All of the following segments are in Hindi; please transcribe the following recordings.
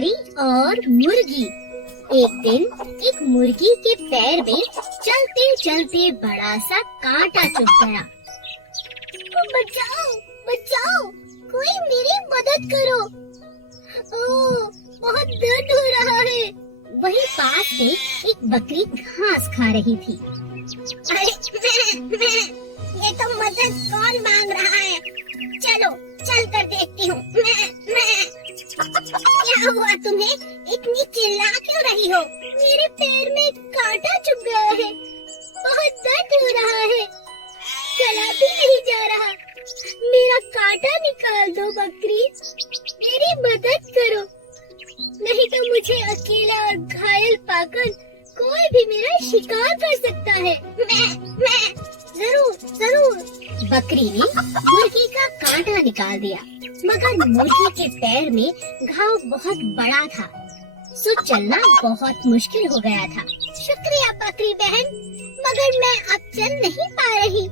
बकरी और मुर्गी। एक दिन एक मुर्गी के पैर में चलते चलते बड़ा सा कांटा चुभ गया। बचाओ बचाओ, कोई मेरी मदद करो, ओह बहुत दर्द हो रहा है। वहीं पास में एक बकरी घास खा रही थी। अरे ये तो मदद कौन मांग रहा है, चलो चल कर देखती हूँ। क्या हुआ तुम्हें, इतनी चिल्ला क्यों रही हो? मेरे पैर में कांटा चुभ गया है, बहुत दर्द हो रहा है, चला भी नहीं जा रहा। मेरा कांटा निकाल दो बकरी, मेरी मदद करो, नहीं तो मुझे अकेला और घायल पाकर कोई भी मेरा शिकार कर सकता है। मैं जरूर जरूर। बकरी ने मुर्गी का कांटा निकाल दिया, मगर मुर्गी के पैर में घाव बहुत बड़ा था, सो चलना बहुत मुश्किल हो गया था। शुक्रिया बकरी बहन, मगर मैं अब चल नहीं पा रही,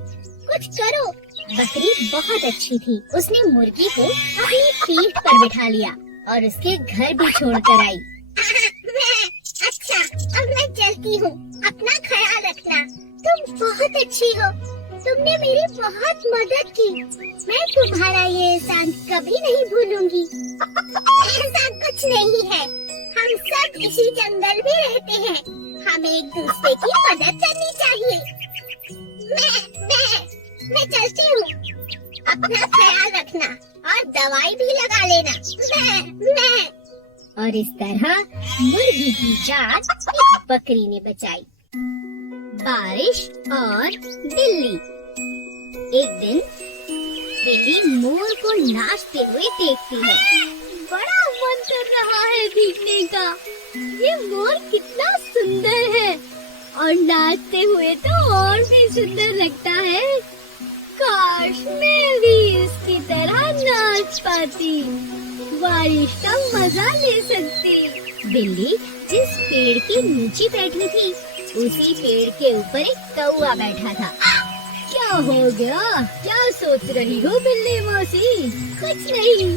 कुछ करो। बकरी बहुत अच्छी थी, उसने मुर्गी को अपनी पीठ पर बिठा लिया और उसके घर भी छोड़कर आई। अच्छा, अब मैं चलती हूँ, अपना ख्याल रखना, तुम बहुत अच्छी हो, तुमने मेरी बहुत मदद की, मैं तुम्हारा ये एहसान कभी नहीं भूलूंगी। ऐसा कुछ नहीं है, हम सब इसी जंगल में रहते हैं, हमें एक दूसरे की मदद करनी चाहिए। मैं चलती हूँ, अपना ख्याल रखना और दवाई भी लगा लेना। मैं और इस तरह मुर्गी की जान एक बकरी ने बचाई। बारिश और बिल्ली। एक दिन बिल्ली मोर को नाचते हुए देखती है। बड़ा मन कर रहा है भीगने का, ये मोर कितना सुंदर है और नाचते हुए तो और भी सुंदर लगता है। काश मैं भी इसकी तरह नाच पाती, बारिश का मजा ले सकती। बिल्ली जिस पेड़ के नीचे बैठी थी, उसी पेड़ के ऊपर एक कौवा बैठा था। क्या हो गया, क्या सोच रही हो बिल्ली मौसी? कुछ नहीं,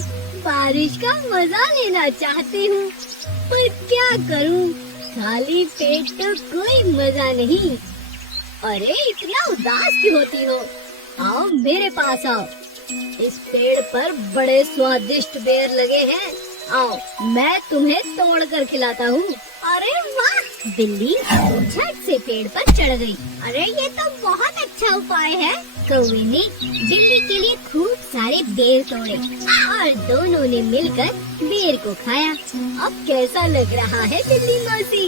बारिश का मजा लेना चाहती हूँ, पर क्या करूँ, खाली पेट तो कोई मजा नहीं। अरे इतना उदास क्यों होती हो, आओ मेरे पास आओ, इस पेड़ पर बड़े स्वादिष्ट बेर लगे हैं, आओ मैं तुम्हें तोड़ कर खिलाता हूँ। अरे वाह, बिल्ली झट से पेड़ पर चढ़ गई। अरे ये तो बहुत अच्छा उपाय है। कौवे ने बिल्ली के लिए खूब सारे बेर तोड़े और दोनों ने मिलकर बेर को खाया। अब कैसा लग रहा है बिल्ली मौसी?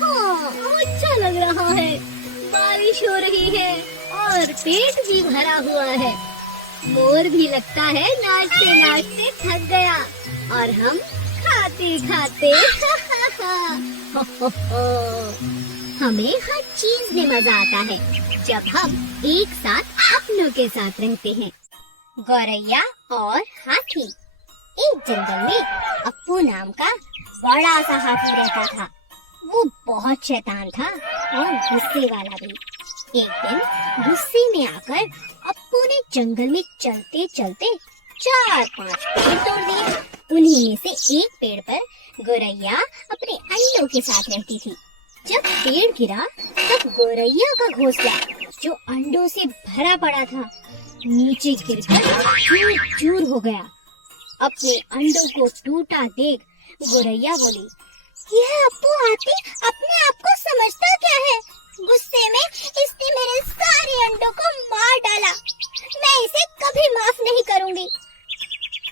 हाँ अच्छा लग रहा है, बारिश हो रही है और पेट भी भरा हुआ है। मोर भी लगता है नाचते नाचते थक गया और हम खाते खाते हमें हर चीज में मजा आता है जब हम एक साथ अपनों के साथ रहते हैं। गौरैया और हाथी। एक जंगल में अप्पू नाम का बड़ा सा हाथी रहता था। वो बहुत शैतान था और गुस्से वाला भी। एक दिन गुस्से में आकर अप्पू ने जंगल में चलते चलते 4-5 पेड़ तोड़ दिए। उन्हीं में से एक पेड़ पर गौरैया अपने अंडों के साथ रहती थी। जब पेड़ गिरा तब गौरैया का घोंसला, जो अंडों से भरा पड़ा था, नीचे गिरकर चूर चूर हो गया। अपने अंडों को टूटा देख गौरैया बोली, यह अप्पू हाथी अपने आप को समझता क्या है? गुस्से में इसने मेरे सारे अंडों को मार डाला। मैं इसे कभी माफ नहीं करूंगी।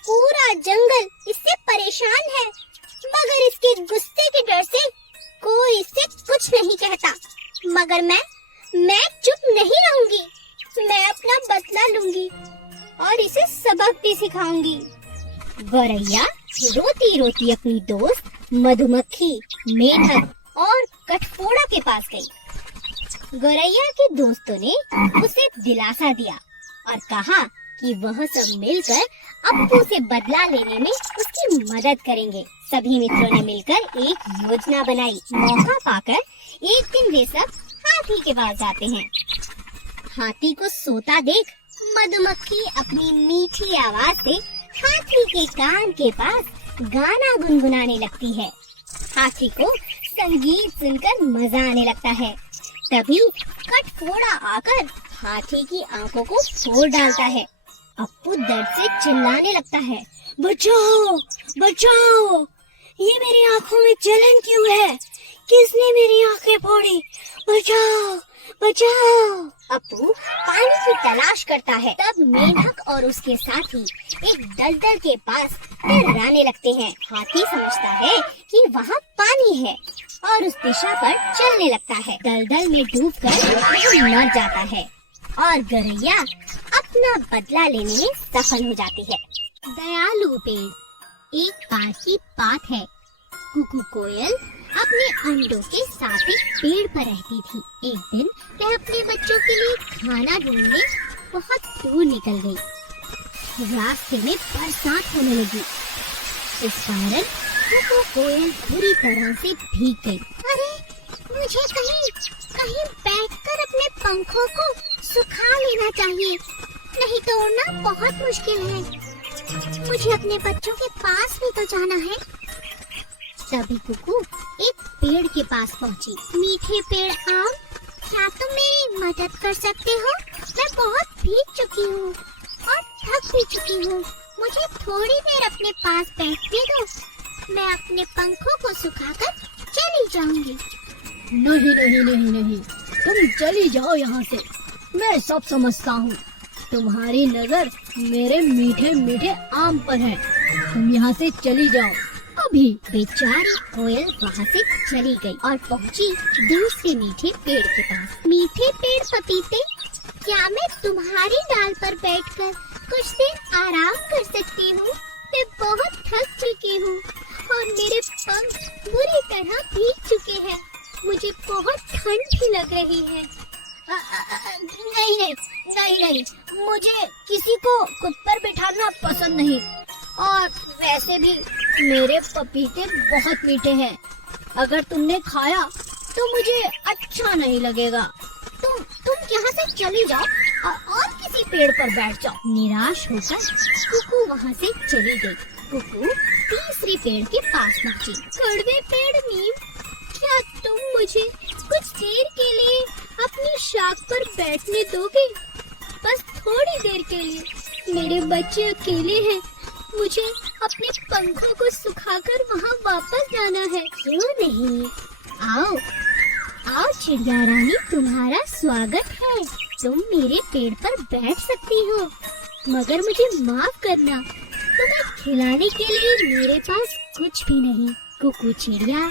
पूरा जंगल इससे परेशान है, मगर इसके गुस्से के डर से कोई इससे कुछ नहीं कहता। मगर मैं चुप नहीं रहूंगी। मैं अपना बदला लूंगी और इसे सबक भी सिखाऊंगी। गौरैया रोती रोती अपनी दोस्त मधुमक्खी, मेढक और कठफोड़ा के पास गई। गौरैया के दोस्तों ने उसे दिलासा दिया और कहा कि वह सब मिलकर अप्पू से बदला लेने में उसकी मदद करेंगे। सभी मित्रों ने मिलकर एक योजना बनाई। मौका पाकर एक दिन वे सब हाथी के पास जाते हैं। हाथी को सोता देख मधुमक्खी अपनी मीठी आवाज से हाथी के कान के पास गाना गुनगुनाने लगती है। हाथी को संगीत सुनकर मजा आने लगता है। तभी कटफोड़ा आकर हाथी की आंखों को फोड़ डालता है। अप्पू दर्द से चिल्लाने लगता है, बचाओ बचाओ, ये मेरी आंखों में जलन क्यों है? किसने मेरी आंखें फोड़ी? बचाओ बचाओ। अप्पू पानी की तलाश करता है। तब मेंढक और उसके साथी एक दलदल के पास टहराने लगते हैं। हाथी समझता है कि वहाँ पानी है और उस दिशा पर चलने लगता है। दलदल में डूबकर वह मर जाता है और गौरैया अपना बदला लेने में सफल हो जाती है। दयालु पेड़। एक बार की बात है, कुकू कोयल अपने अंडों के साथ एक पेड़ पर रहती थी। एक दिन वह अपने बच्चों के लिए खाना ढूंढने बहुत दूर निकल गई। रास्ते में बरसात होने लगी। इस कारण कुकू कोयल बुरी तरह से भीग गई। अरे, मुझे कहीं बैठकर अपने पंखों को सुखा लेना चाहिए, नहीं तो उड़ना बहुत मुश्किल है। मुझे अपने बच्चों के पास भी तो जाना है। तभी कुकू एक पेड़ के पास पहुंची। मीठे पेड़ आम, क्या तुम मेरी मदद कर सकते हो? मैं बहुत भीग चुकी हूँ और थक भी चुकी हूँ। मुझे थोड़ी देर अपने पास बैठने दो, मैं अपने पंखों को सुखाकर चली जाऊंगी। नहीं नहीं नहीं नहीं, तुम चली जाओ यहाँ से। मैं सब समझता हूँ। तुम्हारी नजर मेरे मीठे मीठे आम पर है। तुम यहाँ से चली जाओ अभी। बेचारी कोयल वहाँ से चली गई और पहुँची दूसरे मीठे पेड़ के पास। मीठे पेड़ पपीते, क्या मैं तुम्हारी डाल पर बैठकर कुछ देर आराम कर सकती हूँ? मैं बहुत थक चुकी हूँ और मेरे पंख बुरी तरह भीग चुके हैं। मुझे बहुत ठंड भी लग रही है। नहीं नहीं नहीं नहीं, मुझे किसी को खुद पर बिठाना पसंद नहीं, और वैसे भी मेरे पपीते बहुत मीठे हैं। अगर तुमने खाया तो मुझे अच्छा नहीं लगेगा। तुम यहाँ से चली जाओ और किसी पेड़ पर बैठ जाओ। निराश होकर कुकू वहाँ से चली गई। कुकू तीसरे पेड़ के पास पहुँची। कड़वे पेड़ नीम, क्या तुम मुझे कुछ देर के लिए अपनी शाख पर बैठने दोगे? बस थोड़ी देर के लिए। मेरे बच्चे अकेले हैं, मुझे अपने पंखों को सुखाकर वहाँ वापस जाना है। क्यों नहीं, आओ आओ चिड़िया रानी, तुम्हारा स्वागत है। तुम मेरे पेड़ पर बैठ सकती हो, मगर मुझे माफ करना, तुम्हें खिलाने के लिए मेरे पास कुछ भी नहीं। कुकू चिड़िया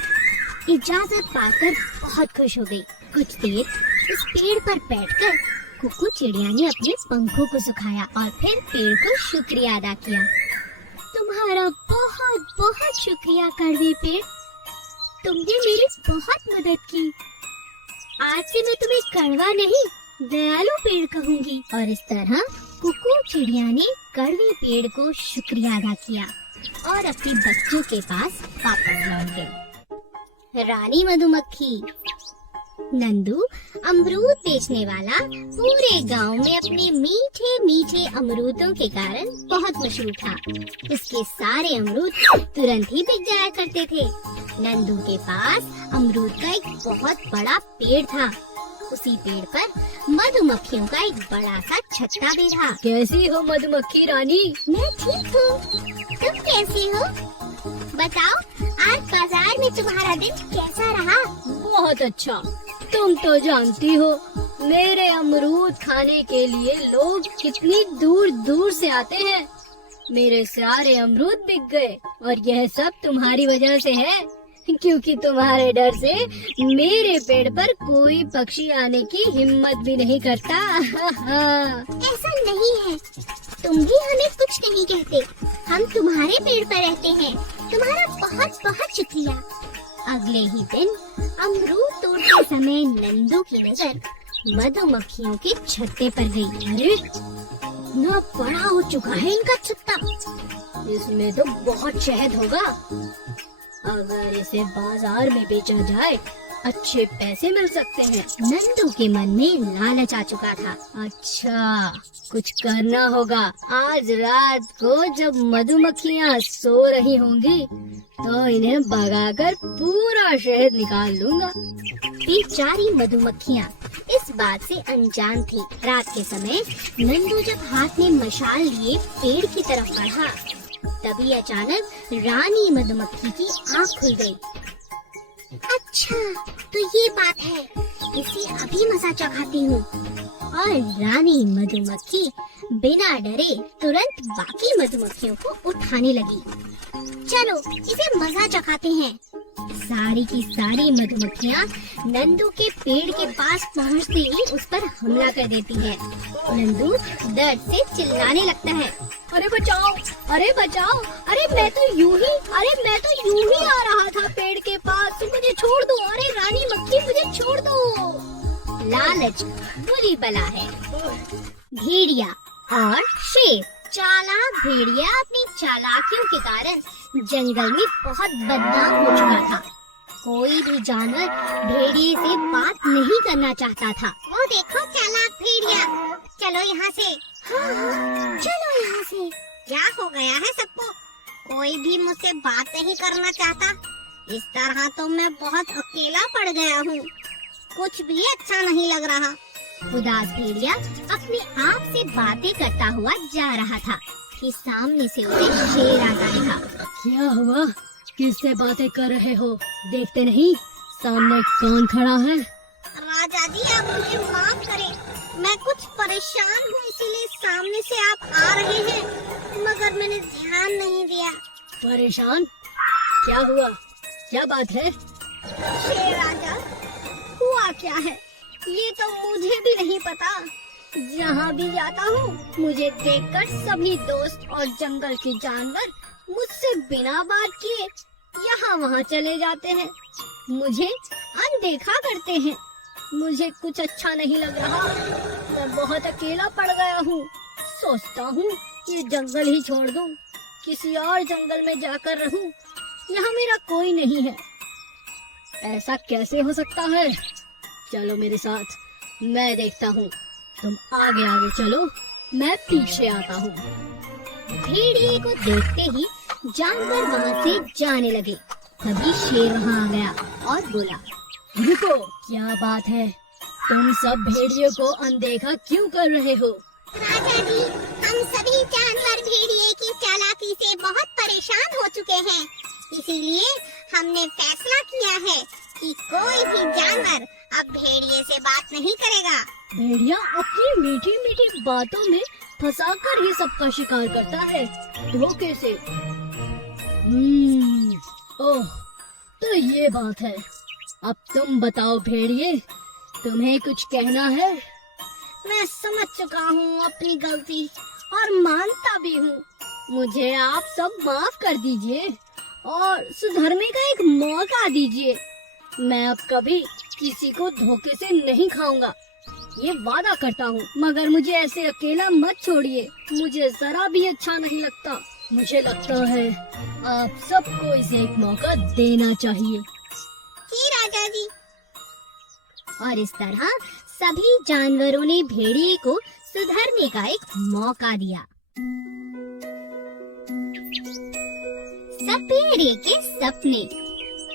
इजाजत पाकर बहुत खुश हो गई। कुछ देर उस पेड़ पर बैठकर कुकू चिड़िया ने अपने पंखों को सुखाया और फिर पेड़ को शुक्रिया अदा किया। तुम्हारा बहुत बहुत शुक्रिया कड़वे पेड़, तुमने मेरी बहुत मदद की। आज से मैं तुम्हें कड़वा नहीं, दयालु पेड़ कहूँगी। और इस तरह कुकू चिड़िया ने कड़वे पेड़ को शुक्रिया अदा किया और अपने बच्चों के पास वापस लौट गई। रानी मधुमक्खी। नंदू अमरूद बेचने वाला पूरे गांव में अपने मीठे मीठे अमरूदों के कारण बहुत मशहूर था। उसके सारे अमरूद तुरंत ही बिक जाया करते थे। नंदू के पास अमरूद का एक बहुत बड़ा पेड़ था। उसी पेड़ पर मधुमक्खियों का एक बड़ा सा छत्ता भी था। कैसी हो मधुमक्खी रानी? मैं ठीक हूँ, तुम कैसी हो? बताओ, आज बाजार में तुम्हारा दिन कैसा रहा? बहुत अच्छा। तुम तो जानती हो मेरे अमरूद खाने के लिए लोग कितनी दूर दूर से आते हैं। मेरे सारे अमरूद बिक गए और यह सब तुम्हारी वजह से है, क्योंकि तुम्हारे डर से मेरे पेड़ पर कोई पक्षी आने की हिम्मत भी नहीं करता। ऐसा नहीं है, तुम भी हमें कुछ नहीं कहते। हम तुम्हारे पेड़ पर रहते हैं। तुम्हारा बहुत बहुत शुक्रिया। अगले ही दिन अमरूद तोड़ते समय नंदू की नजर मधुमक्खियों के छत्ते पर गई। अरे, इतना बड़ा हो चुका है इनका छत्ता। इसमें तो बहुत शहद होगा। अगर इसे बाजार में बेचा जाए अच्छे पैसे मिल सकते हैं। नंदू के मन में लालच आ चुका था। अच्छा, कुछ करना होगा। आज रात को जब मधुमक्खियाँ सो रही होंगी तो इन्हें भगाकर पूरा शहद निकाल लूंगा। बेचारी मधुमक्खियाँ इस बात से अनजान थी। रात के समय नंदू जब हाथ में मशाल लिए पेड़ की तरफ बढ़ा, तभी अचानक रानी मधुमक्खी की आँख खुल गई। अच्छा, तो ये बात है, इसे अभी मजा चखाती हूँ। और रानी मधुमक्खी बिना डरे तुरंत बाकी मधुमक्खियों को उठाने लगी। चलो इसे मजा चखाते हैं। सारी की सारी मधुमक्खियाँ नंदू के पेड़ के पास पहुँचते ही उस पर हमला कर देती है। नंदू दर्द से चिल्लाने लगता है। अरे बचाओ, अरे बचाओ, अरे मैं तो यूं ही आ रहा था पेड़ के पास, मुझे छोड़ दो, अरे रानी मक्खी मुझे छोड़ दो। लालच बुरी बला है। भेड़िया और शेर। चालाक भेड़िया अपनी चालाकियों के कारण जंगल में बहुत बदनाम हो चुका था। कोई भी जानवर भेड़िए से बात नहीं करना चाहता था। वो देखो चालाक भेड़िया, चलो यहाँ से। हाँ, चलो यहाँ से। क्या हो गया है सबको? कोई भी मुझसे बात नहीं करना चाहता। इस तरह तो मैं बहुत अकेला पड़ गया हूँ। कुछ भी अच्छा नहीं लग रहा। उदास भेड़िया अपने आप से बातें करता हुआ जा रहा था कि सामने से उसे शेर आता दिखा। क्या हुआ? किससे बातें कर रहे हो? देखते नहीं सामने कौन खड़ा है? राजा जी, आप मुझे माफ करें, मैं कुछ परेशान हूँ, इसीलिए सामने से आप आ रहे हैं, मगर मैंने ध्यान नहीं दिया। परेशान? क्या हुआ? क्या बात है? शेर राजा, हुआ क्या है ये तो मुझे भी नहीं पता। जहाँ भी जाता हूँ मुझे देखकर सभी दोस्त और जंगल के जानवर मुझसे बिना बात किए यहाँ वहाँ चले जाते हैं, मुझे अनदेखा करते हैं। मुझे कुछ अच्छा नहीं लग रहा। मैं बहुत अकेला पड़ गया हूँ। सोचता हूँ ये जंगल ही छोड़ दूँ, किसी और जंगल में जाकर रहूँ। यहाँ मेरा कोई नहीं है। ऐसा कैसे हो सकता है? चलो मेरे साथ, मैं देखता हूँ। तुम आगे आगे चलो, मैं पीछे आता हूँ। भेड़िए को देखते ही जानवर वहाँ से जाने लगे। तभी शेर वहाँ आ गया और बोला, रुको, क्या बात है? तुम सब भेड़ियों को अनदेखा क्यों कर रहे हो? राजा जी, हम सभी जानवर भेड़िए की चालाकी से बहुत परेशान हो चुके हैं, इसीलिए हमने फैसला किया है कि कोई भी जानवर अब भेड़िए से बात नहीं करेगा। भेड़िया अपनी मीठी मीठी बातों में फंसाकर ही सबका शिकार करता है, तो कैसे? ओह, तो ये बात है। अब तुम बताओ भेड़िए, तुम्हें कुछ कहना है? मैं समझ चुका हूँ अपनी गलती और मानता भी हूँ। मुझे आप सब माफ कर दीजिए और सुधरने का एक मौका दीजिए। मैं अब कभी किसी को धोखे से नहीं खाऊंगा, ये वादा करता हूँ। मगर मुझे ऐसे अकेला मत छोड़िए, मुझे जरा भी अच्छा नहीं लगता। मुझे लगता है आप सबको इसे एक मौका देना चाहिए। जी राजा जी। और इस तरह सभी जानवरों ने भेड़िए को सुधरने का एक मौका दिया। सपेरे के सपने।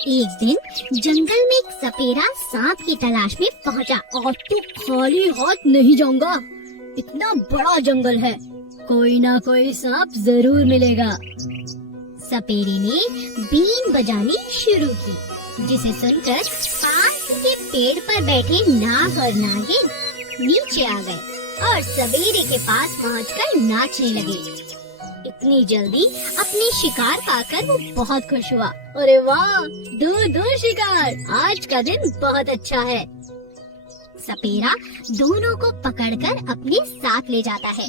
एक दिन जंगल में एक सपेरा सांप की तलाश में पहुंचा। और तो खाली हाथ नहीं जाऊंगा, इतना बड़ा जंगल है, कोई ना कोई सांप जरूर मिलेगा। सपेरे ने बीन बजानी शुरू की, जिसे सुनकर पास के पेड़ पर बैठे नाग और नागिन नीचे आ गए और सपेरे के पास पहुंचकर नाचने लगे। इतनी जल्दी अपने शिकार पाकर वो बहुत खुश हुआ। अरे वाह, दूर दूर शिकार, आज का दिन बहुत अच्छा है। सपेरा दोनों को पकड़कर अपने साथ ले जाता है।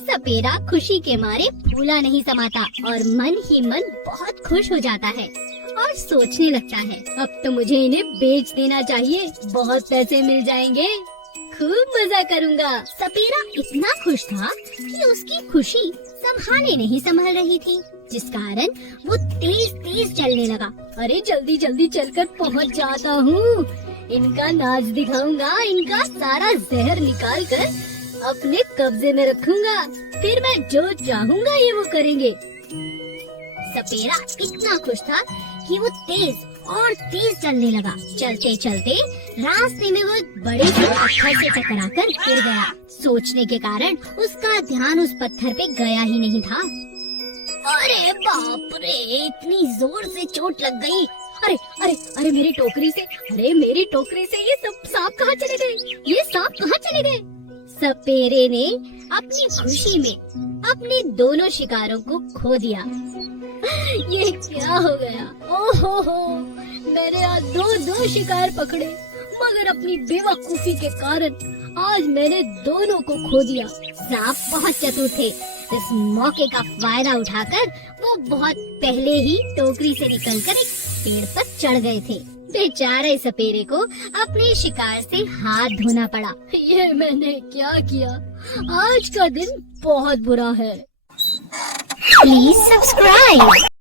सपेरा खुशी के मारे फूला नहीं समाता और मन ही मन बहुत खुश हो जाता है और सोचने लगता है, अब तो मुझे इन्हें बेच देना चाहिए, बहुत पैसे मिल जाएंगे, खूब मजा करूँगा। सपेरा इतना खुश था कि उसकी खुशी संभाले नहीं संभल रही थी, जिस कारण वो तेज तेज चलने लगा अरे जल्दी जल्दी चलकर पहुंच जाता हूँ। इनका नाच दिखाऊंगा, इनका सारा जहर निकाल कर अपने कब्जे में रखूंगा। फिर मैं जो चाहूंगा ये वो करेंगे। सपेरा इतना खुश था कि वो तेज और तेज चलने लगा। चलते चलते रास्ते में वो एक बड़े से पत्थर से टकराकर गिर गया। सोचने के कारण उसका ध्यान उस पत्थर पे गया ही नहीं था। अरे बाप रे, इतनी जोर से चोट लग गई। अरे अरे अरे मेरी टोकरी से, ये सब सांप कहाँ चले गए? ये सांप कहाँ चले गए? सपेरे ने अपनी खुशी में अपने दोनों शिकारों को खो दिया। ये क्या हो गया? ओहो, मैंने आज दो शिकार पकड़े, मगर अपनी बेवकूफी के कारण आज मैंने दोनों को खो दिया। सांप बहुत चतुर थे। इस मौके का फायदा उठाकर वो बहुत पहले ही टोकरी से निकलकर एक पेड़ पर चढ़ गए थे। बेचारे सपेरे को अपने शिकार से हाथ धोना पड़ा। ये मैंने क्या किया? आज का दिन बहुत बुरा है। Please subscribe.